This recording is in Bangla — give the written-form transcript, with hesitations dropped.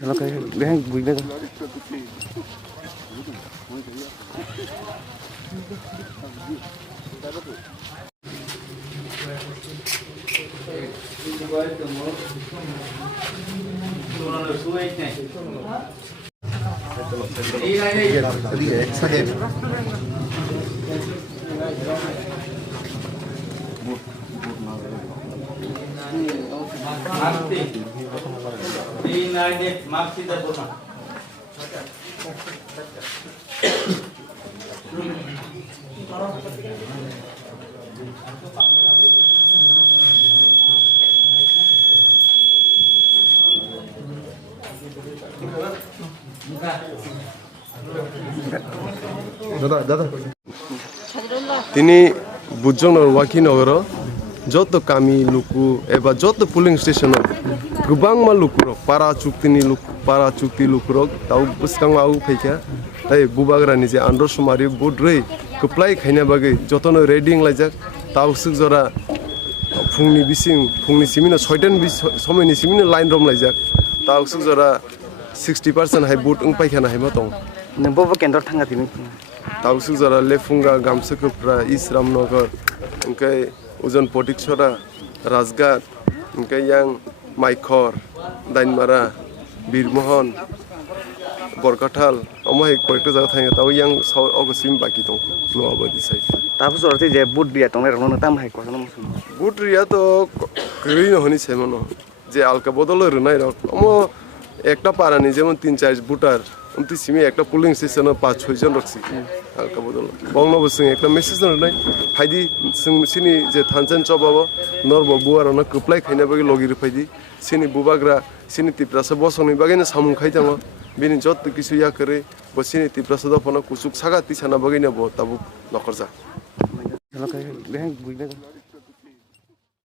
Chalo cái bé bùi bé দাদা তিনি বুজংনগর ওয়াকিনগর যত কামি লুকু এবা যত পুলিং স্টেশন গোबां লুকুরক পারা চুক্তি লুকুরক তাও বুসকাং আউ ফেকা তাই বুবাগ্রানি যে আন্ডর সুমারি বুদ্রই কপ্লাই খাইনা বাগै যতনো রেডিং লাইজাক তাও সুক জরা फुंनि सिमिनो 6 समयनि सिमिनो लाइन रम लाइजाक ताव सुक जरा 60% हाय बुट पाइखाना हाय मा दं नोंबो केन्द्र थांगा दिनै ताव सुक जरा लेफुंगा गामसकफ्रा इस रामनगर ओंखाय उजन पटिकसरा राजघाट ओंखाय यां माइखर दाइनमारा बीरमोहन बरकाथाल अमाय कयेकटा जायगा थाङो ताव यां अगस्टसिम बाकी दं लवाबादि साइड ताबो जरते जे बुट बिया तंग रनो ताम हाय कोन मसुम बुट रिया तो गई নহনি সেমনো যে আলকা বদল রনাই রক অমো একটা পারানি যেমন 3-4 বুটার উমতি সিমি একটা পুলিং স্টেশন 5-6 জন রাখছি আলকা বদল বংনবো সিং একটা মেসেজ রনাই ফাইদি সিনি যে থানচেন চবাবো নরবো বুয়ারনা কপ্লাই খাইনা বাগে লগির ফাইদি সিনি বুবাগ্রা সিনি তিপ্রাসা বসনি বাগেনা সামুং খাইতামো বিনি যত কিছু ইয়া করে বসিনি তিপ্রাসা দফনা কুসুক সাগা তিসানা বাগেনা ব তাবু নখরজা Chalo cái bé bùi bé